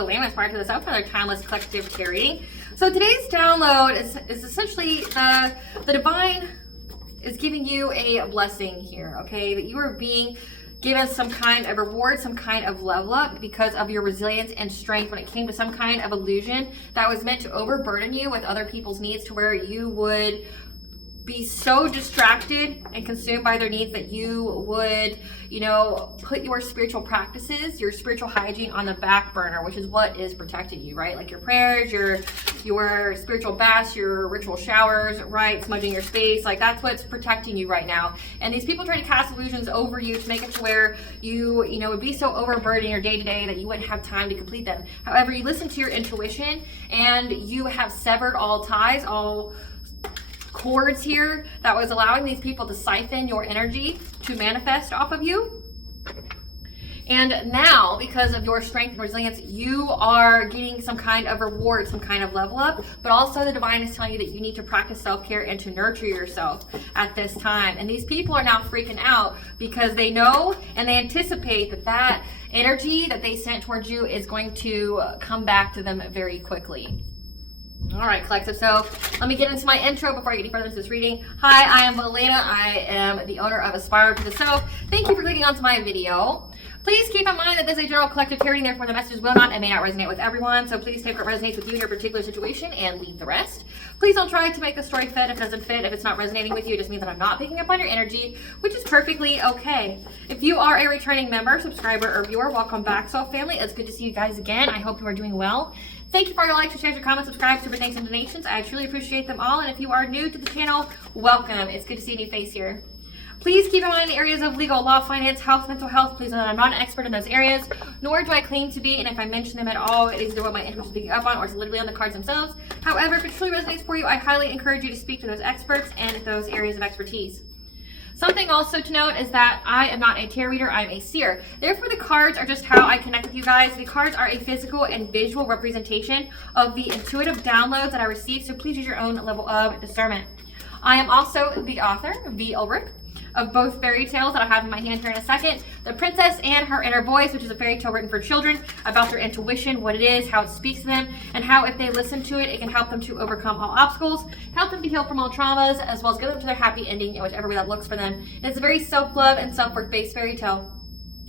Valena, aspiraltotheself, another timeless collective tarot reading. So today's download is essentially the divine is giving you a blessing here, okay? That you are being given some kind of reward, some kind of level up because of your resilience and strength when it came to some kind of illusion that was meant to overburden you with other people's needs to where you would be so distracted and consumed by their needs that you would, you know, put your spiritual practices, your spiritual hygiene on the back burner, which is what is protecting you, right? Like your prayers, your spiritual baths, your ritual showers, right? Smudging your space, like that's what's protecting you right now. And these people try to cast illusions over you to make it to where you know, would be so overburdened your day to day that you wouldn't have time to complete them. However, you listen to your intuition and you have severed all ties, all cords here that was allowing these people to siphon your energy to manifest off of you. And now, because of your strength and resilience, you are getting some kind of reward, some kind of level up, but also the divine is telling you that you need to practice self-care and to nurture yourself at this time. And these people are now freaking out because they know and they anticipate that that energy that they sent towards you is going to come back to them very quickly. All right, collective. So let me get into my intro before I get any further into this reading. Hi, I am Valena. I am the owner of Aspiraltotheself. Thank you for clicking onto my video. Please keep in mind that this is a general collective tarot reading, therefore the messages will not and may not resonate with everyone. So please take what resonates with you in your particular situation and leave the rest. Please don't try to make the story fit if it doesn't fit. If it's not resonating with you, it just means that I'm not picking up on your energy, which is perfectly okay. If you are a returning member, subscriber, or viewer, welcome back, Soul Family. It's good to see you guys again. I hope you are doing well. Thank you for your likes, your shares, your comments, subscribes, super thanks, and donations. I truly appreciate them all. And if you are new to the channel, welcome. It's good to see a new face here. Please keep in mind the areas of legal, law, finance, health, mental health. Please know that I'm not an expert in those areas, nor do I claim to be. And if I mention them at all, it is either what my interest is picking up on or it's literally on the cards themselves. However, if it truly resonates for you, I highly encourage you to speak to those experts and those areas of expertise. Something also to note is that I am not a tarot reader, I'm a seer. Therefore, the cards are just how I connect with you guys. The cards are a physical and visual representation of the intuitive downloads that I receive, so please use your own level of discernment. I am also the author, V. Ulrich, of both fairy tales that I have in my hand here in a second. The Princess and Her Inner Voice, which is a fairy tale written for children about their intuition, what it is, how it speaks to them, and how if they listen to it, it can help them to overcome all obstacles, help them to heal from all traumas, as well as get them to their happy ending in whichever way that looks for them. And it's a very self-love and self-worth based fairy tale.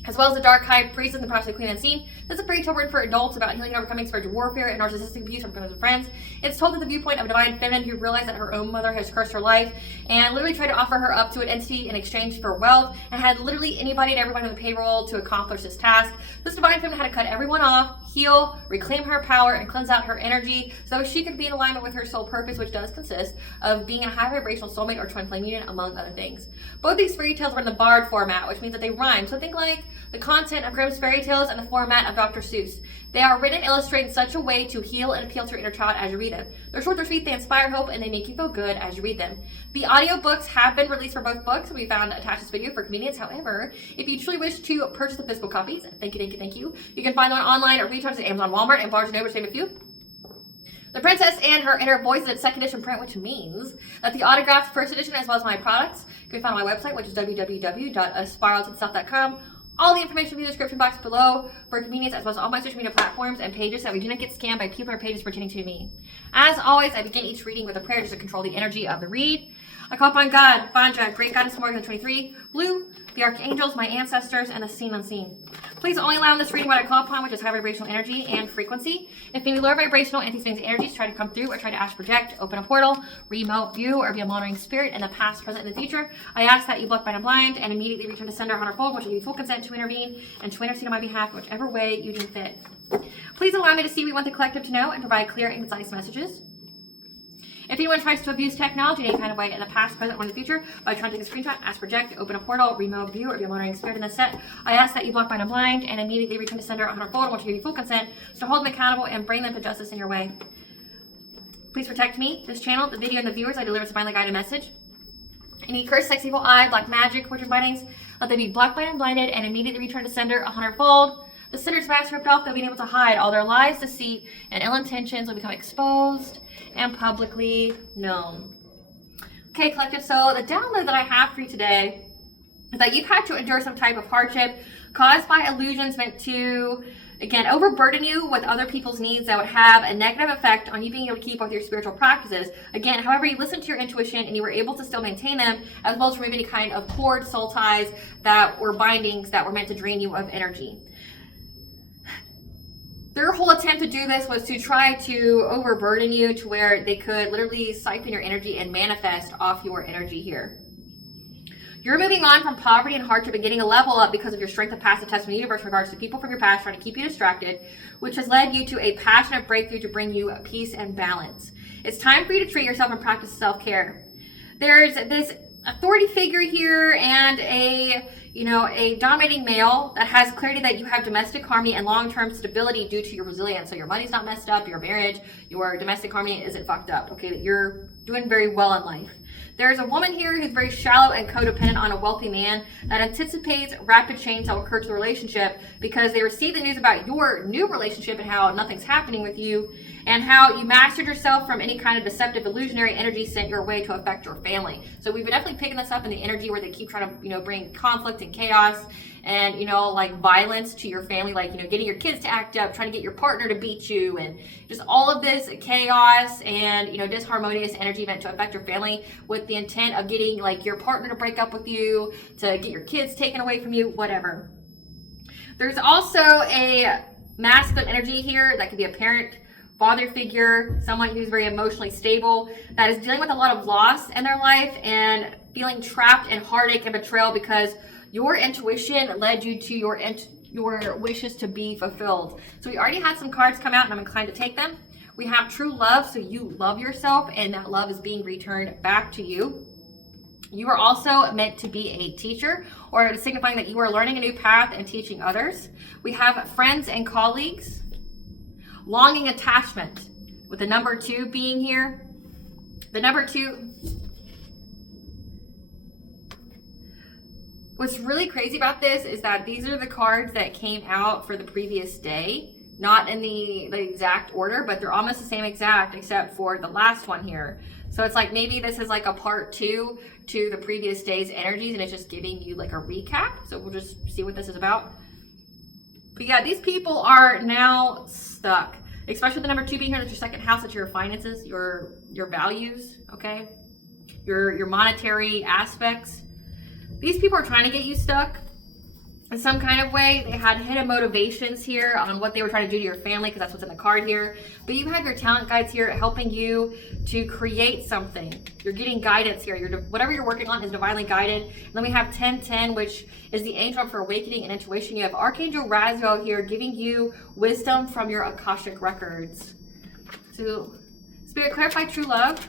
As well as the Dark High Priestess and the Prophet Queen Unseen. This is a fairy tale written for adults about healing and overcoming spiritual warfare and narcissistic abuse from friends and friends. It's told through the viewpoint of a divine feminine who realized that her own mother has cursed her life and literally tried to offer her up to an entity in exchange for wealth and had literally anybody and everybody on the payroll to accomplish this task. This divine feminine had to cut everyone off, heal, reclaim her power, and cleanse out her energy so she could be in alignment with her soul purpose, which does consist of being a high vibrational soulmate or twin flame union, among other things. Both these fairy tales were in the bard format, which means that they rhyme. So think like the content of Grimm's fairy tales and the format of Dr. Seuss. They are written and illustrated in such a way to heal and appeal to your inner child as you read them. They're short, they're sweet, they inspire hope, and they make you feel good as you read them. The audiobooks have been released for both books. We found attached this video for convenience. However, if you truly wish to purchase the physical copies, thank you, you can find them online or retailers at Amazon, Walmart, and Barnes & Noble, to name a few. The Princess and Her Inner Voice is its second edition print, which means that the autographed first edition, as well as my products, can be found on my website, which is www.aspiraltotheself.com. All the information will be in the description box below for convenience, as well as all my social media platforms and pages, so that we do not get scammed by people or pages pertaining to me. As always, I begin each reading with a prayer just to control the energy of the read. I call upon God, Vanja, Great Goddess Morgan the 23, Blue, the Archangels, my ancestors, and the seen unseen. Please only allow in this reading what I call upon, which is high vibrational energy and frequency. If any lower vibrational anti-swings energies try to come through or try to astral project, open a portal, remote view, or be a monitoring spirit in the past, present, and the future, I ask that you block, bind, and blind, and immediately return to sender on our fold, which will give you full consent to intervene and to intercede on my behalf, whichever way you deem fit. Please allow me to see what we want the collective to know and provide clear and concise messages. If anyone tries to abuse technology in any kind of way in the past, present, or in the future by trying to take a screenshot, ask project, open a portal, remote view, or be a monitoring spirit in the set, I ask that you block, bind, and blind, and immediately return to sender on our phone, which will give you full consent to hold them accountable and bring them to justice in your way. Please protect me, this channel, the video, and the viewers. I deliver a divinely guided message. Any curse, sex, evil, eye, black magic, witches, bindings, let them be blocked, bind, and blinded, and immediately return to sender 100-fold. The sinner's mask ripped off, they'll be able to hide all their lies, deceit, and ill intentions will become exposed and publicly known. Okay, collective, so the download that I have for you today is that you've had to endure some type of hardship caused by illusions meant to again, overburden you with other people's needs that would have a negative effect on you being able to keep up with your spiritual practices. Again, however, you listened to your intuition and you were able to still maintain them, as well as remove any kind of cord, soul ties that were bindings that were meant to drain you of energy. Their whole attempt to do this was to try to overburden you to where they could literally siphon your energy and manifest off your energy here. You're moving on from poverty and hardship and getting a level up because of your strength of past test from the universe in regards to people from your past trying to keep you distracted, which has led you to a passionate breakthrough to bring you peace and balance. It's time for you to treat yourself and practice self-care. There's this authority figure here and a dominating male that has clarity that you have domestic harmony and long-term stability due to your resilience. So your money's not messed up, your marriage, your domestic harmony isn't fucked up, okay? That you're doing very well in life. There's a woman here who's very shallow and codependent on a wealthy man that anticipates rapid change that will occur to the relationship because they receive the news about your new relationship and how nothing's happening with you and how you mastered yourself from any kind of deceptive illusionary energy sent your way to affect your family. So we've been definitely picking this up in the energy where they keep trying to, bring conflict and chaos and, like violence to your family, like, getting your kids to act up, trying to get your partner to beat you, and just all of this chaos and, disharmonious energy meant to affect your family with the intent of getting like your partner to break up with you, to get your kids taken away from you, whatever. There's also a masculine energy here that could be a parent, father figure, someone who's very emotionally stable, that is dealing with a lot of loss in their life and feeling trapped in heartache and betrayal because your intuition led you to your wishes to be fulfilled. So we already had some cards come out and I'm inclined to take them. We have true love, so you love yourself and that love is being returned back to you. You are also meant to be a teacher, or signifying that you are learning a new path and teaching others. We have friends and colleagues. Longing attachment, with the number 2 being here. The number 2. What's really crazy about this is that these are the cards that came out for the previous day. Not in the exact order, but they're almost the same exact except for the last one here. So it's like maybe this is like a part 2 to the previous day's energies and it's just giving you like a recap. So we'll just see what this is about. But yeah, these people are now stuck, especially the number 2 being here. That's your second house. That's your finances, your values, okay? Your monetary aspects. These people are trying to get you stuck in some kind of way. They had hidden motivations here on what they were trying to do to your family because that's what's in the card here. But you have your talent guides here helping you to create something. You're getting guidance here. Whatever you're working on is divinely guided. And then we have 1010, which is the angel for awakening and intuition. You have Archangel Raziel here giving you wisdom from your Akashic records. So, Spirit, clarify true love.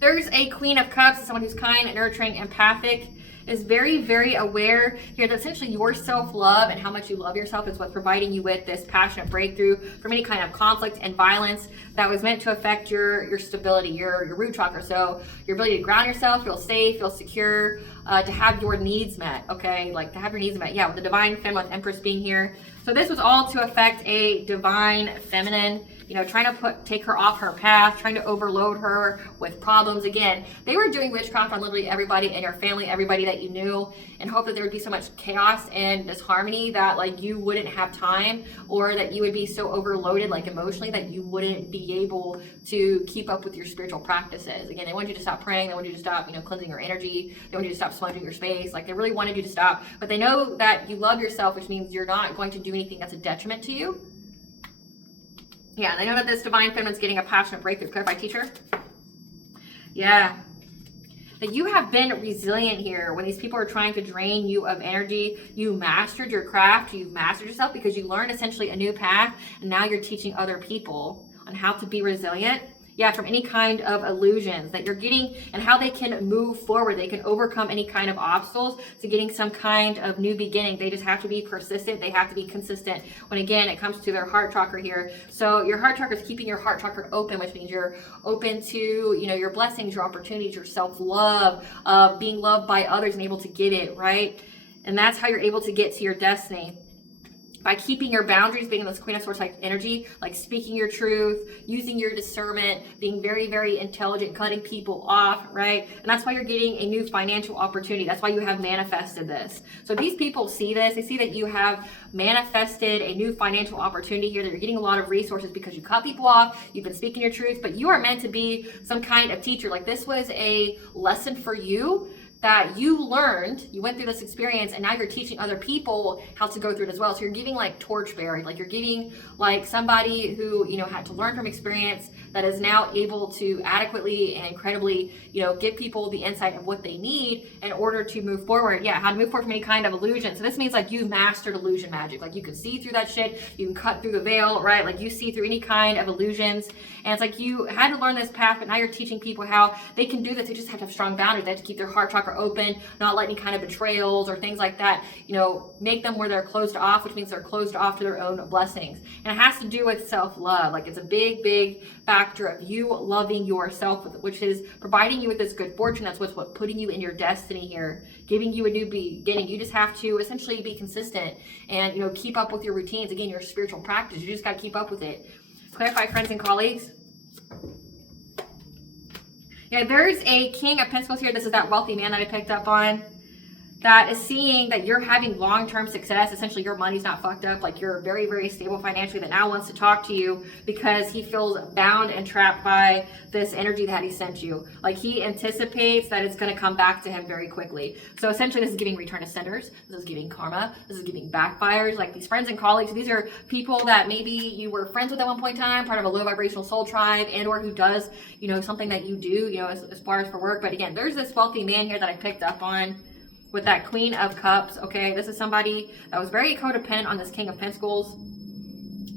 There's a Queen of Cups, someone who's kind, nurturing, empathic, is very, very aware here that essentially your self-love and how much you love yourself is what's providing you with this passionate breakthrough from any kind of conflict and violence that was meant to affect your stability, your root chakra. So your ability to ground yourself, feel safe, feel secure, to have your needs met, okay? Like to have your needs met. Yeah, with the divine feminine Empress being here. So this was all to affect a divine feminine, trying to take her off her path, trying to overload her with problems. Again, they were doing witchcraft on literally everybody in your family, everybody that you knew, and hope that there would be so much chaos and disharmony that like you wouldn't have time, or that you would be so overloaded like emotionally that you wouldn't be able to keep up with your spiritual practices. Again, they wanted you to stop praying, they wanted you to stop, cleansing your energy, they wanted you to stop smudging your space, like they really wanted you to stop, but they know that you love yourself, which means you're not going to do anything that's a detriment to you. Yeah, they know that this divine feminine's getting a passionate breakthrough. Clarify, teacher. Yeah. That you have been resilient here. When these people are trying to drain you of energy, you mastered your craft, you've mastered yourself because you learned essentially a new path, and now you're teaching other people on how to be resilient. Yeah, from any kind of illusions that you're getting and how they can move forward. They can overcome any kind of obstacles to getting some kind of new beginning. They just have to be persistent. They have to be consistent when, again, it comes to their heart chakra here. So your heart chakra is keeping your heart chakra open, which means you're open to, your blessings, your opportunities, your self-love, being loved by others and able to get it, right? And that's how you're able to get to your destiny. by keeping your boundaries, being in this Queen of Swords type energy, like speaking your truth, using your discernment, being very, very intelligent, cutting people off, right? And that's why you're getting a new financial opportunity. That's why you have manifested this. So these people see this, they see that you have manifested a new financial opportunity here, that you're getting a lot of resources because you cut people off, you've been speaking your truth, but you are meant to be some kind of teacher. Like this was a lesson for you that you learned, you went through this experience, and now you're teaching other people how to go through it as well. So you're giving like torchbearing, like you're giving like somebody who, you know, had to learn from experience that is now able to adequately and credibly, you know, give people the insight of what they need in order to move forward. Yeah, how to move forward from any kind of illusion. So this means like you've mastered illusion magic. Like you can see through that shit, you can cut through the veil, right? Like you see through any kind of illusions. And it's like you had to learn this path, but now you're teaching people how they can do this. They just have to have strong boundaries. They have to keep their heart chakra open, not let any kind of betrayals or things like that, you know, make them where they're closed off, which means they're closed off to their own blessings. And it has to do with self-love. Like it's a big, big factor of you loving yourself, which is providing you with this good fortune. That's what's putting you in your destiny here, giving you a new beginning. You just have to essentially be consistent and, you know, keep up with your routines. Again, your spiritual practice, you just got to keep up with it. Clarify, friends and colleagues. Yeah, there's a King of Pentacles here. This is that wealthy man that I picked up on, that is seeing that you're having long-term success. Essentially, your money's not fucked up. Like you're very, very stable financially, that now wants to talk to you because he feels bound and trapped by this energy that he sent you. Like he anticipates that it's going to come back to him very quickly. So essentially, this is giving return to senders. This is giving karma. This is giving backfires. Like these friends and colleagues, these are people that maybe you were friends with at one point in time, part of a low vibrational soul tribe, and or who does, you know, something that you do, you know, as far as for work. But again, there's this wealthy man here that I picked up on with that Queen of Cups. Okay, this is somebody that was very codependent on this King of Pentacles.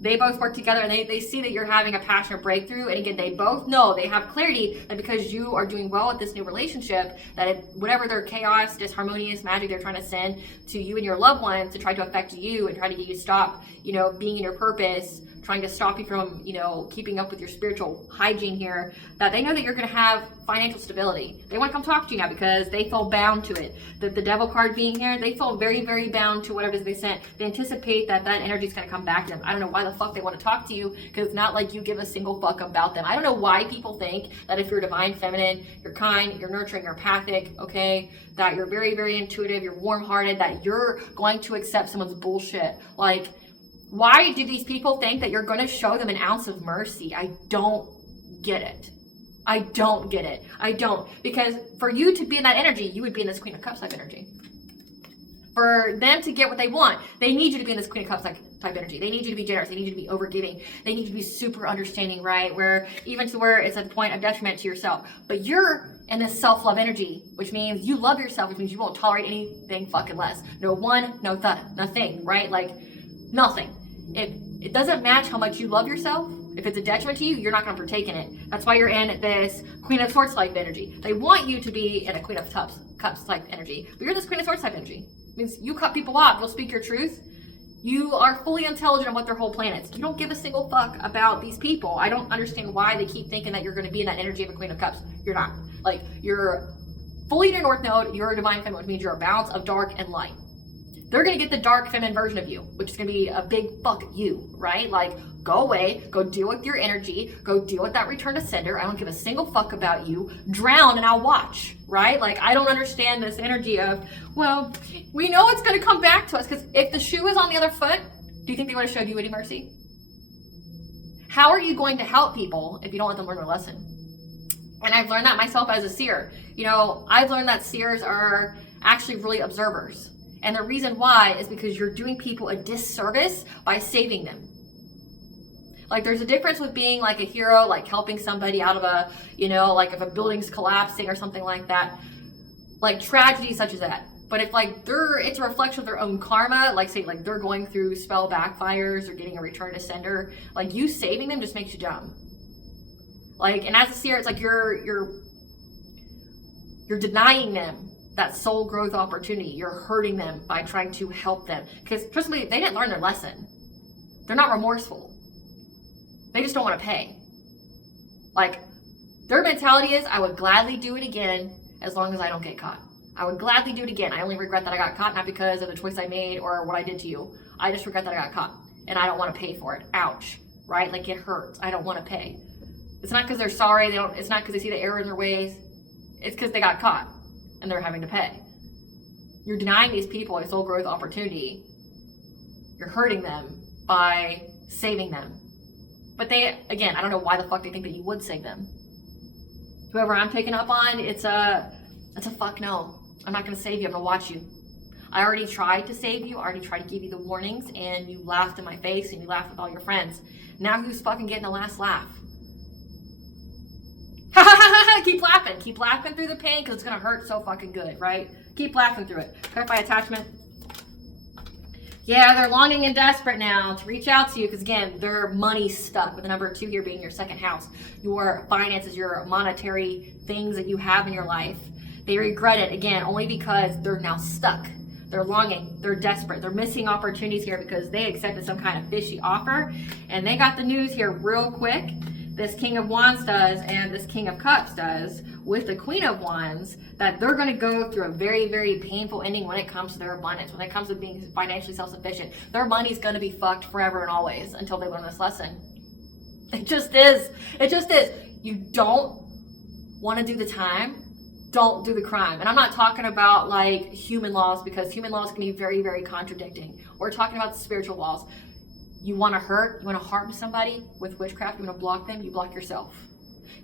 They both work together, and they see that you're having a passionate breakthrough. And again, they both know, they have clarity that because you are doing well with this new relationship, that whatever their chaos, disharmonious magic they're trying to send to you and your loved ones to try to affect you and try to get you to stop, you know, being in your purpose, trying to stop you from, you know, keeping up with your spiritual hygiene here, that they know that you're going to have financial stability. They want to come talk to you now because they feel bound to it. The devil card being here, they feel very, very bound to whatever it is they sent. They anticipate that that energy is going to come back to them. I don't know why the fuck they want to talk to you, because it's not like you give a single fuck about them. I don't know why people think that if you're divine feminine, you're kind, you're nurturing, you're empathic, okay, that you're very, very intuitive, you're warm-hearted, that you're going to accept someone's bullshit. Like, why do these people think that you're going to show them an ounce of mercy? I don't get it. I don't get it. I don't. Because for you to be in that energy, you would be in this Queen of Cups type energy. For them to get what they want, they need you to be in this Queen of Cups type energy. They need you to be generous. They need you to be overgiving. They need you to be super understanding, right? Where even to where it's at the point of detriment to yourself. But you're in this self-love energy, which means you love yourself, which means you won't tolerate anything fucking less. No one, no nothing, right? Like nothing. It doesn't match how much you love yourself. If it's a detriment to you, you're not going to partake in it. That's why you're in this Queen of Swords type energy. They want you to be in a Queen of Cups type energy, but you're this Queen of Swords type energy. It means you cut people off. You'll speak your truth. You are fully intelligent on what their whole plan is. You don't give a single fuck about these people. I don't understand why they keep thinking that you're going to be in that energy of a Queen of Cups. You're not. Like, you're fully in your North Node. You're a divine feminine, which means you're a balance of dark and light. They're going to get the dark feminine version of you, which is going to be a big fuck you, right? Like, go away, go deal with your energy, go deal with that return to sender. I don't give a single fuck about you. Drown and I'll watch, right? Like, I don't understand this energy of, well, we know it's going to come back to us, because if the shoe is on the other foot, do you think they would have showed you any mercy? How are you going to help people if you don't let them learn their lesson? And I've learned that myself as a seer. You know, I've learned that seers are actually really observers. And the reason why is because you're doing people a disservice by saving them. Like, there's a difference with being like a hero, like helping somebody out of a, you know, like if a building's collapsing or something like that, like tragedy such as that. But if like it's a reflection of their own karma, like say like they're going through spell backfires or getting a return to sender, like you saving them just makes you dumb. Like, and as a seer, it's like you're denying them that soul growth opportunity. You're hurting them by trying to help them. Because trust me, they didn't learn their lesson. They're not remorseful. They just don't want to pay. Like, their mentality is, I would gladly do it again as long as I don't get caught. I would gladly do it again. I only regret that I got caught, not because of the choice I made or what I did to you. I just regret that I got caught and I don't want to pay for it. Ouch, right? Like it hurts. I don't want to pay. It's not because they're sorry. It's not because they see the error in their ways. It's because they got caught and they're having to pay. You're denying these people a soul growth opportunity. You're hurting them by saving them. But they, again, I don't know why the fuck they think that you would save them. Whoever I'm picking up on, it's a fuck no. I'm not going to save you. I'm going to watch you. I already tried to save you. I already tried to give you the warnings, and you laughed in my face, and you laughed with all your friends. Now who's fucking getting the last laugh? Keep laughing. Keep laughing through the pain, because it's going to hurt so fucking good, right? Keep laughing through it. Clarify attachment. Yeah, they're longing and desperate now to reach out to you because, again, their money's stuck with the number 2 here being your second house. Your finances, your monetary things that you have in your life. They regret it, again, only because they're now stuck. They're longing. They're desperate. They're missing opportunities here because they accepted some kind of fishy offer. And they got the news here real quick. This King of Wands does and this King of Cups does with the Queen of Wands, that they're going to go through a very, very painful ending when it comes to their abundance, when it comes to being financially self-sufficient. Their money's going to be fucked forever and always until they learn this lesson. It just is. It just is. You don't want to do the time, don't do the crime. And I'm not talking about like human laws, because human laws can be very, very contradicting. We're talking about the spiritual laws. You want to hurt, you want to harm somebody with witchcraft, you want to block them, you block yourself.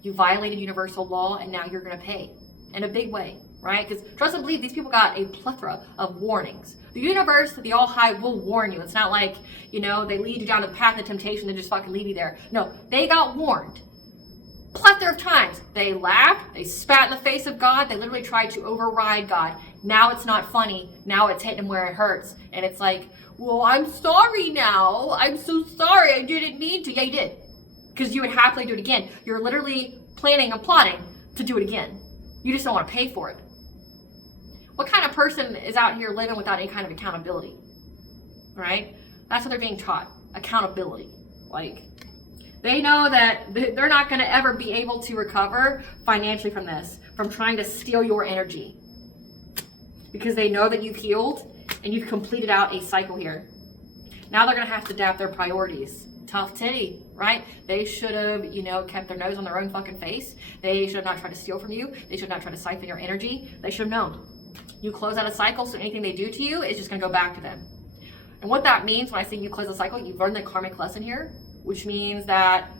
You violated universal law, and now you're going to pay in a big way, right? Because trust and believe, these people got a plethora of warnings. The universe, the all high, will warn you. It's not like, you know, they lead you down the path of temptation, they just fucking leave you there. No, they got warned. Plethora of times. They laughed, they spat in the face of God, they literally tried to override God. Now it's not funny, now it's hitting them where it hurts. And it's like, well, I'm sorry now. I'm so sorry, I didn't mean to. Yeah, you did. Because you would happily do it again. You're literally planning and plotting to do it again. You just don't want to pay for it. What kind of person is out here living without any kind of accountability? Right? That's what they're being taught. Accountability. Like, they know that they're not going to ever be able to recover financially from this, from trying to steal your energy. Because they know that you've healed and you've completed out a cycle here. Now they're going to have to adapt their priorities. Tough titty, right? They should have, you know, kept their nose on their own fucking face. They should have not tried to steal from you. They should not try to siphon your energy. They should have known. You close out a cycle, so anything they do to you is just going to go back to them. And what that means when I say you close a cycle, you've learned the karmic lesson here, which means that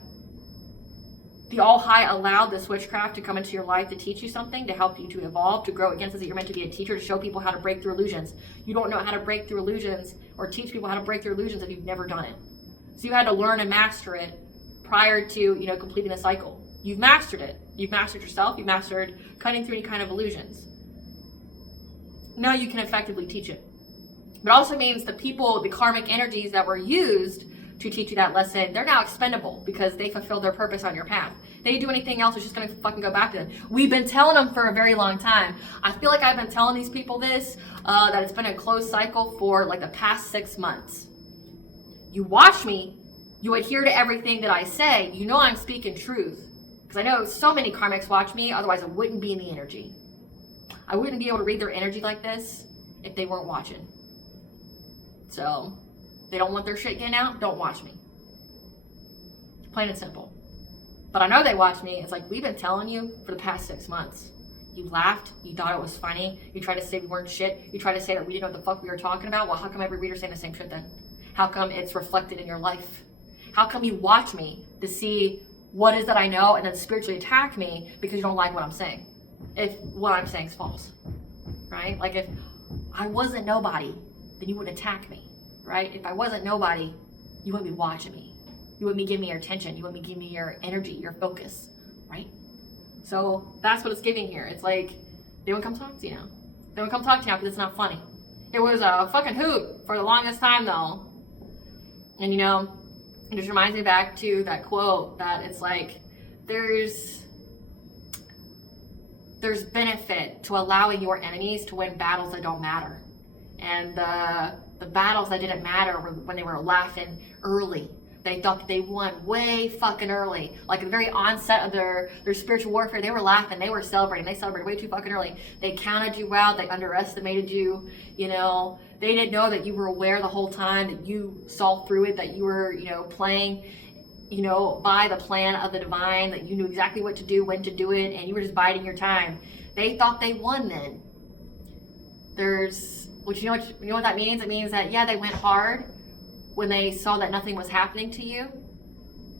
the All High allowed this witchcraft to come into your life to teach you something, to help you to evolve, to grow. Again, says that you're meant to be a teacher, to show people how to break through illusions. You don't know how to break through illusions or teach people how to break through illusions if you've never done it. So you had to learn and master it prior to, you know, completing the cycle. You've mastered it. You've mastered yourself. You've mastered cutting through any kind of illusions. Now you can effectively teach it. But it also means the people, the karmic energies that were used to teach you that lesson, they're now expendable because they fulfilled their purpose on your path. They do anything else, it's just going to fucking go back to them. We've been telling them for a very long time. I feel like I've been telling these people this, that it's been a closed cycle for like the past 6 months. You watch me, you adhere to everything that I say, you know I'm speaking truth. Because I know so many karmics watch me, otherwise I wouldn't be in the energy. I wouldn't be able to read their energy like this if they weren't watching. So, they don't want their shit getting out, don't watch me. Plain and simple. But I know they watch me. It's like, we've been telling you for the past 6 months. You laughed, you thought it was funny, you tried to say we weren't shit, you tried to say that we didn't know what the fuck we were talking about. Well, how come every reader's saying the same shit then? How come it's reflected in your life? How come you watch me to see what is that I know and then spiritually attack me because you don't like what I'm saying? If what I'm saying is false, right? Like if I wasn't nobody, then you wouldn't attack me, right? If I wasn't nobody, you wouldn't be watching me. You wouldn't be giving me your attention. You wouldn't be giving me your energy, your focus, right? So that's what it's giving here. It's like, they won't come talk to you now. They won't come talk to you now because it's not funny. It was a fucking hoot for the longest time though. And you know, it just reminds me back to that quote that it's like, there's benefit to allowing your enemies to win battles that don't matter. And the battles that didn't matter were when they were laughing early. They thought that they won way fucking early. Like at the very onset of their spiritual warfare, they were laughing, they were celebrating, they celebrated way too fucking early. They counted you out, they underestimated you, you know. They didn't know that you were aware the whole time, that you saw through it, that you were, you know, playing, you know, by the plan of the divine, that you knew exactly what to do, when to do it, and you were just biding your time. They thought they won then. Which you know what that means? It means that, yeah, they went hard when they saw that nothing was happening to you.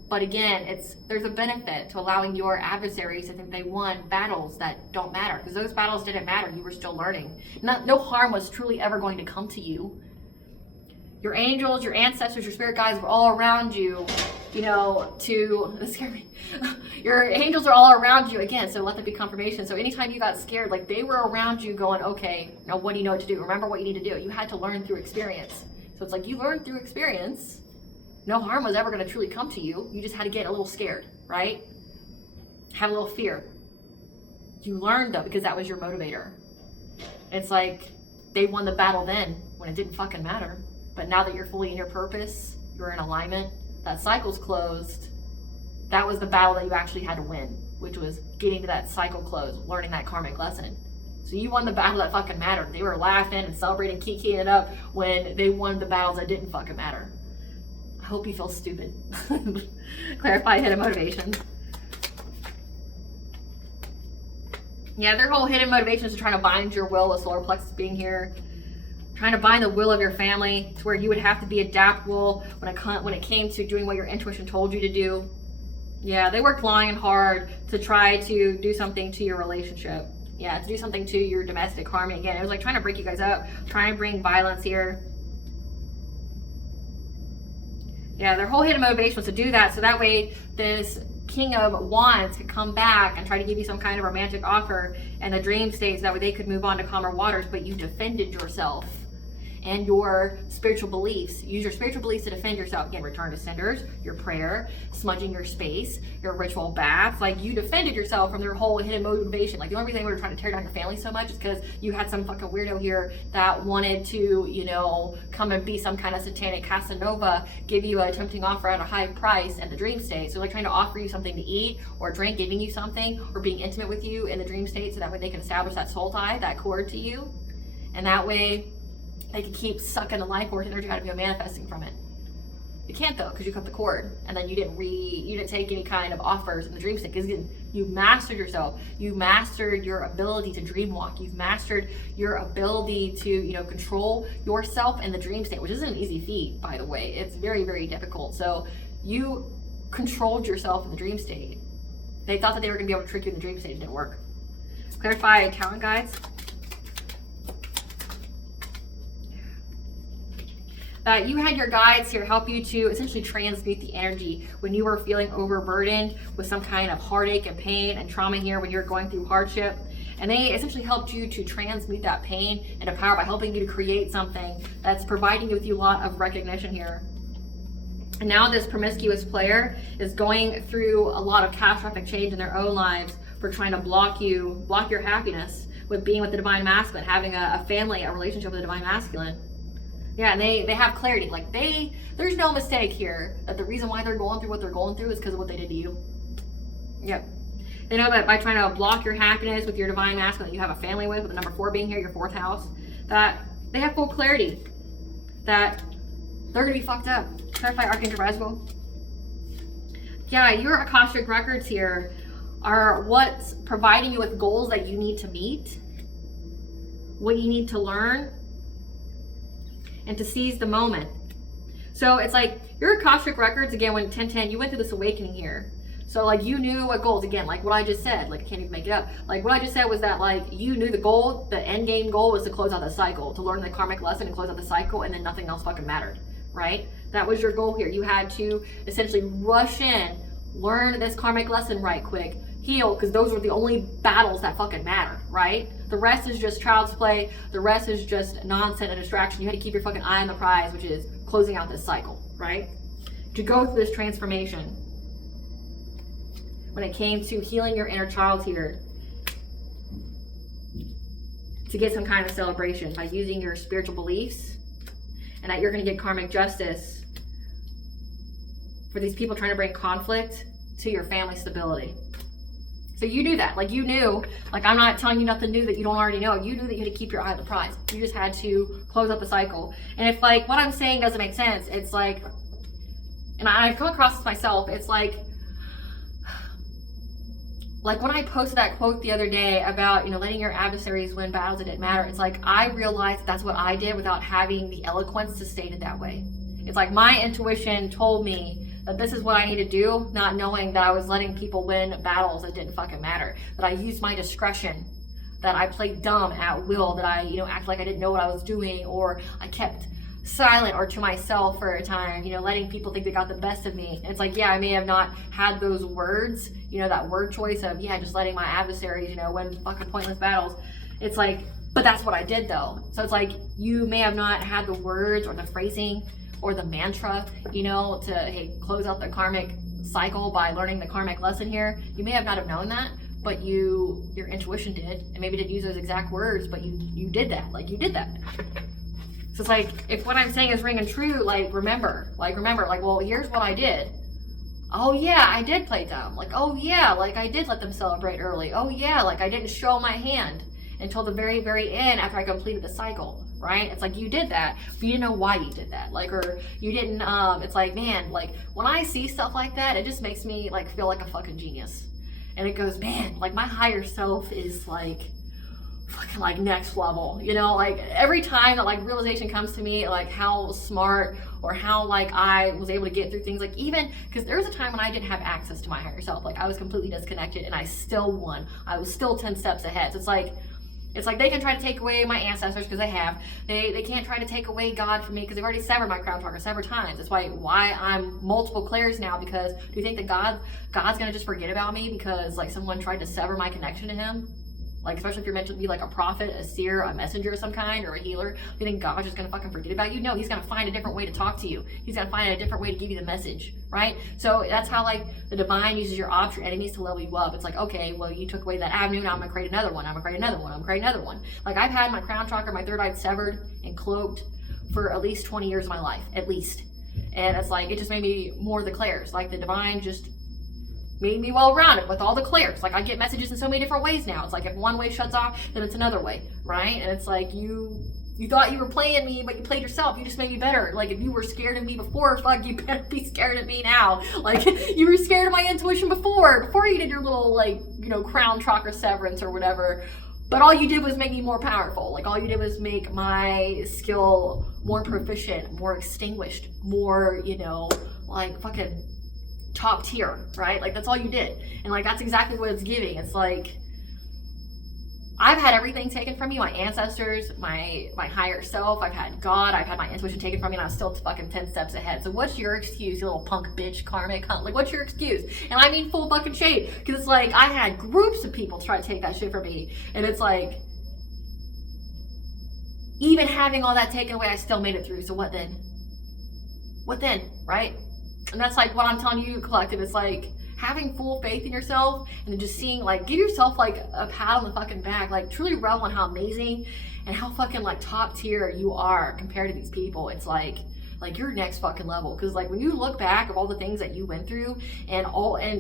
But again, there's a benefit to allowing your adversaries to think they won battles that don't matter, because those battles didn't matter. You were still learning. No harm was truly ever going to come to you. Your angels, your ancestors, your spirit guides were all around you, you know, this scared me. Your angels are all around you again, so let that be confirmation. So anytime you got scared, like they were around you going, okay, now what do you know what to do? Remember what you need to do. You had to learn through experience. So it's like you learned through experience. No harm was ever going to truly come to you. You just had to get a little scared, right? Have a little fear. You learned though, because that was your motivator. It's like they won the battle then when it didn't fucking matter. But now that you're fully in your purpose, you're in alignment, that cycle's closed. That was the battle that you actually had to win, which was getting to that cycle close, learning that karmic lesson. So you won the battle that fucking mattered. They were laughing and celebrating, kikiing it up when they won the battles that didn't fucking matter. I hope you feel stupid. Clarify hidden motivation. Yeah, their whole hidden motivation is to try to bind your will with solar plexus being here. Trying to bind the will of your family to where you would have to be adaptable when it came to doing what your intuition told you to do. Yeah, they worked long and hard to try to do something to your relationship. Yeah, to do something to your domestic harmony. Again, it was like trying to break you guys up, trying to bring violence here. Yeah, their whole hidden motivation was to do that, so that way this King of Wands could come back and try to give you some kind of romantic offer and the dream states, that way they could move on to calmer waters, but you defended yourself and your spiritual beliefs. Use your spiritual beliefs to defend yourself. Again, return to senders, your prayer, smudging your space, your ritual baths. Like you defended yourself from their whole hidden motivation. Like the only reason they were trying to tear down your family so much is because you had some fucking weirdo here that wanted to, you know, come and be some kind of satanic Casanova, give you a tempting offer at a high price and the dream state. So like trying to offer you something to eat or drink, giving you something, or being intimate with you in the dream state, so that way they can establish that soul tie, that cord to you. And that way they can keep sucking the life force energy out of you and manifesting from it. You can't though, because you cut the cord, and then you didn't take any kind of offers in the dream state, because you mastered yourself. You mastered your ability to dream walk. You've mastered your ability to, you know, control yourself in the dream state, which isn't an easy feat, by the way. It's very, very difficult. So you controlled yourself in the dream state. They thought that they were going to be able to trick you in the dream state. It didn't work. Clarify talent guides. You had your guides here help you to essentially transmute the energy when you were feeling overburdened with some kind of heartache and pain and trauma here, when you're going through hardship. And they essentially helped you to transmute that pain into power by helping you to create something that's providing you with a lot of recognition here. And now this promiscuous player is going through a lot of catastrophic change in their own lives for trying to block your happiness with being with the divine masculine, having a family, a relationship with the divine masculine. Yeah, and they have clarity. Like there's no mistake here that the reason why they're going through what they're going through is because of what they did to you. Yep. They know that by trying to block your happiness with your divine masculine that you have a family with the number 4 being here, your 4th house, that they have full clarity that they're gonna be fucked up. Clarify Archangel Raziel. Yeah, your Akashic records here are what's providing you with goals that you need to meet, what you need to learn, and to seize the moment. So it's like your Akashic records, again, when 1010, you went through this awakening here. So like you knew what goals, again, like what I just said, like I can't even make it up. Like what I just said was that like you knew the goal, the end game goal was to close out the cycle, to learn the karmic lesson and close out the cycle, and then nothing else fucking mattered, right? That was your goal here. You had to essentially rush in, learn this karmic lesson right quick, heal, because those were the only battles that fucking mattered, right? The rest is just child's play. The rest is just nonsense and distraction. You had to keep your fucking eye on the prize, which is closing out this cycle, right? To go through this transformation. When it came to healing your inner child here, to get some kind of celebration by using your spiritual beliefs, and that you're going to get karmic justice for these people trying to bring conflict to your family stability. So you knew that, like you knew, like I'm not telling you nothing new that you don't already know. You knew that you had to keep your eye on the prize. You just had to close up the cycle. And if like what I'm saying doesn't make sense, it's like, and I've come across this myself, it's like when I posted that quote the other day about, you know, letting your adversaries win battles that didn't matter, it's like I realized that's what I did without having the eloquence to state it that way. It's like my intuition told me that this is what I need to do, not knowing that I was letting people win battles that didn't fucking matter. That I used my discretion, that I played dumb at will, that I, you know, acted like I didn't know what I was doing, or I kept silent or to myself for a time, you know, letting people think they got the best of me. And it's like, yeah, I may have not had those words, you know, that word choice of, yeah, just letting my adversaries, you know, win fucking pointless battles. It's like, but that's what I did though. So it's like, you may have not had the words or the phrasing or the mantra, you know, to, hey, close out the karmic cycle by learning the karmic lesson here. You may have not have known that, but your intuition did, and maybe didn't use those exact words, but you did that, like you did that. So it's like, if what I'm saying is ringing true, like remember, well, here's what I did. Oh yeah, I did play dumb. Like, oh yeah, like I did let them celebrate early. Oh yeah, like I didn't show my hand until the very, very end after I completed the cycle, right? It's like you did that, but you didn't know why you did that. Like, or you didn't, it's like, man, like when I see stuff like that, it just makes me like feel like a fucking genius. And it goes, man, like my higher self is like, fucking like next level, you know, like every time that like realization comes to me, like how smart or how like I was able to get through things, like even because there was a time when I didn't have access to my higher self, like I was completely disconnected and I still won. I was still 10 steps ahead. So it's like they can try to take away my ancestors, because they have. They can't try to take away God from me, because they've already severed my crown chakra several times. That's why I'm multiple clairs now, because do you think that God's gonna just forget about me because like someone tried to sever my connection to him? Like, especially if you're meant to be like a prophet, a seer, a messenger of some kind, or a healer, you think God's just gonna fucking forget about you? No, he's gonna find a different way to talk to you. He's gonna find a different way to give you the message, right? So that's how like the divine uses your ops, your enemies, to level you up. It's like, okay, well, you took away that avenue, now I'm gonna create another one, I'm gonna create another one, I'm gonna create another one. Like, I've had my crown chakra, my third eye severed and cloaked for at least 20 years of my life, at least. And it's like, it just made me more the clairs. Like, the divine just made me well-rounded with all the clairs. Like, I get messages in so many different ways now. It's like if one way shuts off, then it's another way, right? And it's like you thought you were playing me, but you played yourself. You just made me better. Like, if you were scared of me before, fuck, you better be scared of me now. Like, you were scared of my intuition before you did your little, like, you know, crown chakra severance or whatever. But all you did was make me more powerful. Like, all you did was make my skill more proficient, more extinguished, more, you know, like fucking top tier, right? Like, that's all you did. And like, that's exactly what it's giving. It's like, I've had everything taken from me, my ancestors, my higher self, I've had God, I've had my intuition taken from me, and I'm still fucking 10 steps ahead. So what's your excuse, you little punk bitch, karmic, huh? Like, what's your excuse? And I mean full fucking shade, because it's like, I had groups of people try to take that shit from me, and it's like, even having all that taken away, I still made it through. So what then? What then, right? And that's like what I'm telling you, collective. It's like having full faith in yourself, and then just seeing, like, give yourself like a pat on the fucking back, like truly revel in how amazing and how fucking like top tier you are compared to these people. It's like you're next fucking level. Because like, when you look back of all the things that you went through, and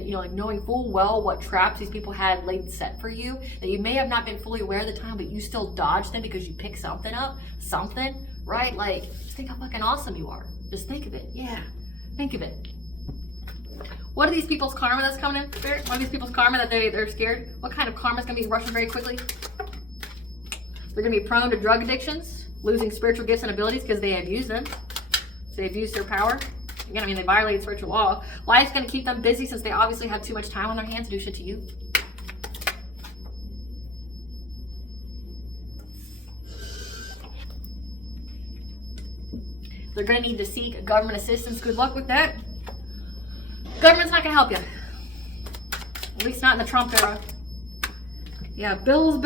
you know, like knowing full well what traps these people had laid set for you, that you may have not been fully aware at the time, but you still dodged them because you picked something up, right? Like, just think how fucking awesome you are. Just think of it. Yeah, think of it. What are these people's karma that's coming in? What are these people's karma that they're scared? What kind of karma is going to be rushing very quickly? They're going to be prone to drug addictions, losing spiritual gifts and abilities because they abuse them. So they abuse their power. Again, I mean, they violated spiritual law. Life's going to keep them busy since they obviously have too much time on their hands to do shit to you. They're going to need to seek government assistance. Good luck with that. Government's not going to help you. At least not in the Trump era. Yeah, bills.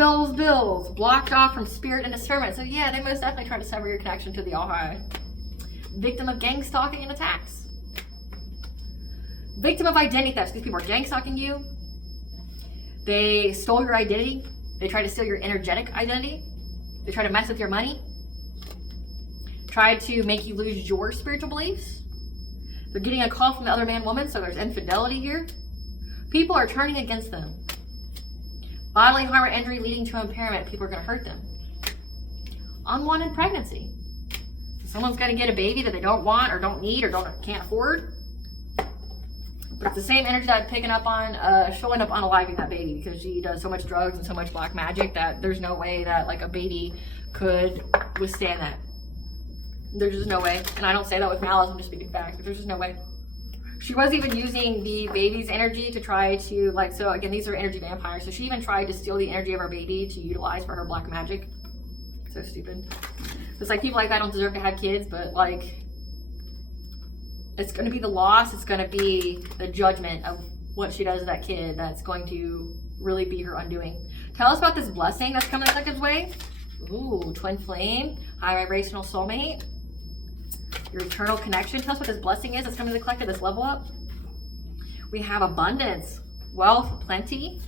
Blocked off from spirit and discernment. So yeah, they most definitely try to sever your connection to the All-High. Victim of gang stalking and attacks. Victim of identity theft. These people are gang stalking you. They stole your identity. They try to steal your energetic identity. They try to mess with your money. Try to make you lose your spiritual beliefs. They're getting a call from the other man, woman, so there's infidelity here. People are turning against them. Bodily harm or injury leading to impairment. People are going to hurt them. Unwanted pregnancy. Someone's going to get a baby that they don't want or don't need or can't afford. But it's the same energy that I'm picking up on, showing up unaliving that baby, because she does so much drugs and so much black magic that there's no way that like a baby could withstand that. There's just no way. And I don't say that with malice, I'm just speaking facts, but there's just no way. She was even using the baby's energy to try to, like, so again, these are energy vampires. So she even tried to steal the energy of our baby to utilize for her black magic. So stupid. It's like people like that don't deserve to have kids, but like, it's going to be the loss. It's going to be the judgment of what she does to that kid that's going to really be her undoing. Tell us about this blessing that's coming the collective's way. Ooh, twin flame, high vibrational soulmate. Your eternal connection. Tell us what this blessing is that's coming to the collective, this level up. We have abundance, wealth, plenty,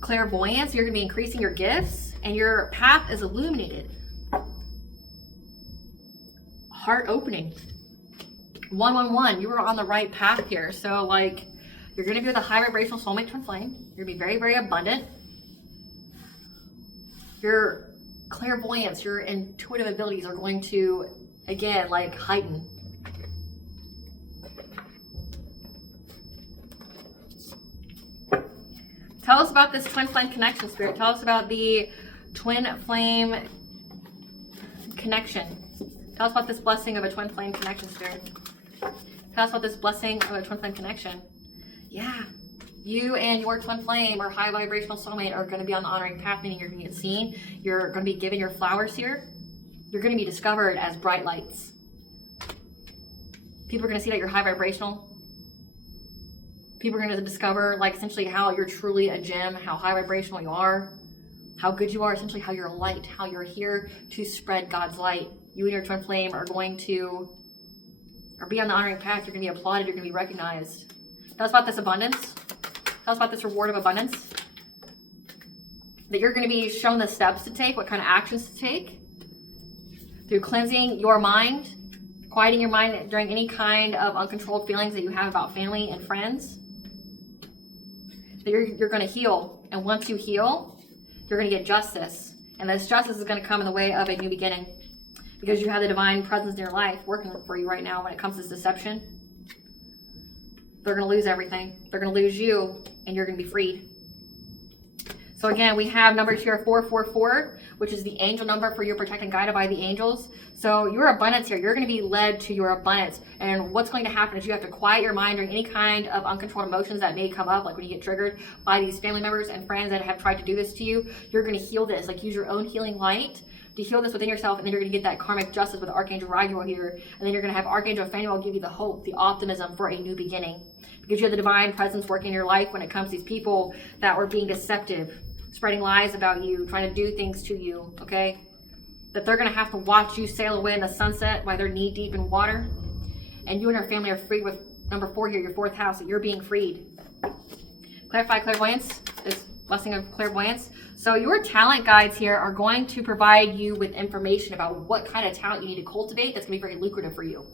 clairvoyance. You're going to be increasing your gifts and your path is illuminated. Heart opening. 111. You are on the right path here. So like, you're going to be with a high vibrational soulmate twin flame. You're going to be very, very abundant. Your clairvoyance, your intuitive abilities are going to, again, like heighten. Tell us about this twin flame connection, Spirit. Tell us about the twin flame connection. Tell us about this blessing of a twin flame connection, Spirit. Tell us about this blessing of a twin flame connection. Yeah. You and your twin flame or high vibrational soulmate are going to be on the honoring path, meaning you're going to get seen. You're going to be given your flowers here. You're going to be discovered as bright lights. People are going to see that you're high vibrational. People are going to discover, like, essentially how you're truly a gem, how high vibrational you are, how good you are, essentially how you're a light, how you're here to spread God's light. You and your twin flame are going to be on the honoring path. You're going to be applauded. You're going to be recognized. Tell us about this abundance. Tell us about this reward of abundance. That you're going to be shown the steps to take, what kind of actions to take. Through cleansing your mind, quieting your mind during any kind of uncontrolled feelings that you have about family and friends. That you're going to heal. And once you heal, you're going to get justice. And this justice is going to come in the way of a new beginning. Because you have the divine presence in your life working for you right now when it comes to this deception. They're going to lose everything. They're going to lose you, and you're going to be freed. So again, we have numbers here, 444, which is the angel number for you're protected and guided by the angels. So your abundance here, you're going to be led to your abundance. And what's going to happen is you have to quiet your mind during any kind of uncontrolled emotions that may come up, like when you get triggered by these family members and friends that have tried to do this to you. You're going to heal this, like use your own healing light to heal this within yourself, and then you're going to get that karmic justice with Archangel Raguel here, and then you're going to have Archangel Phanuel give you the hope, the optimism for a new beginning, because you have the divine presence working in your life when it comes to these people that were being deceptive, spreading lies about you, trying to do things to you, okay? That they're going to have to watch you sail away in the sunset while they're knee deep in water, and you and your family are free with number 4 here, your 4th house, that you're being freed. Clarify clairvoyance, this blessing of clairvoyance. So your talent guides here are going to provide you with information about what kind of talent you need to cultivate that's going to be very lucrative for you.